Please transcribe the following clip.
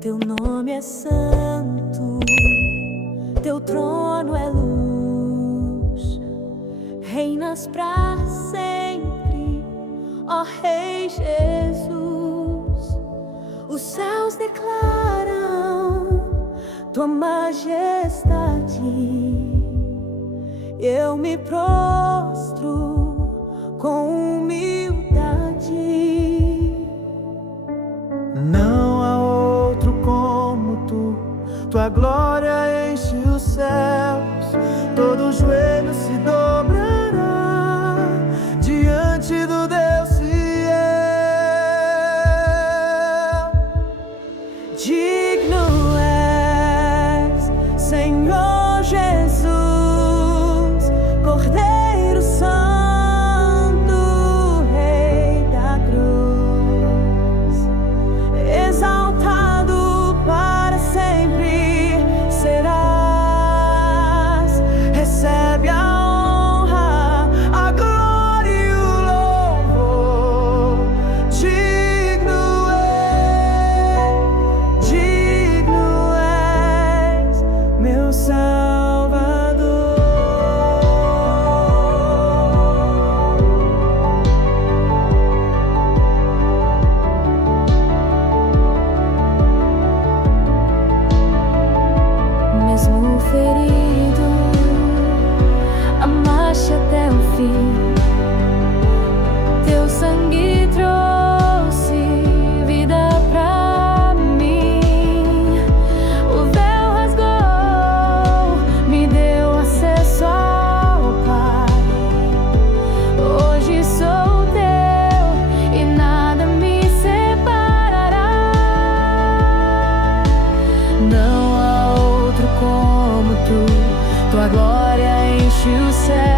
Teu nome é santo, teu trono é luz, reinas pra sempre, ó Rei Jesus. Os céus declaram tua majestade, eu me prostro com humildade. Não há outro como tu, tua glória enche os céus, todo joelho se dobrará diante do Deus fiel. Digno és, Senhor Jesus, Cordeiro Santo, Rei da cruz. Exaltado para sempre serás. Recebe a honra, a glória e o louvor. Digno és, meu Salvador. Mesmo ferido, amaste até o fim. Teu sangue trouxe vida pra mim. O véu rasgou, me deu acesso ao Pai. Hoje sou teu e nada me separará. Não há outro como tu, tua glória enche o céu.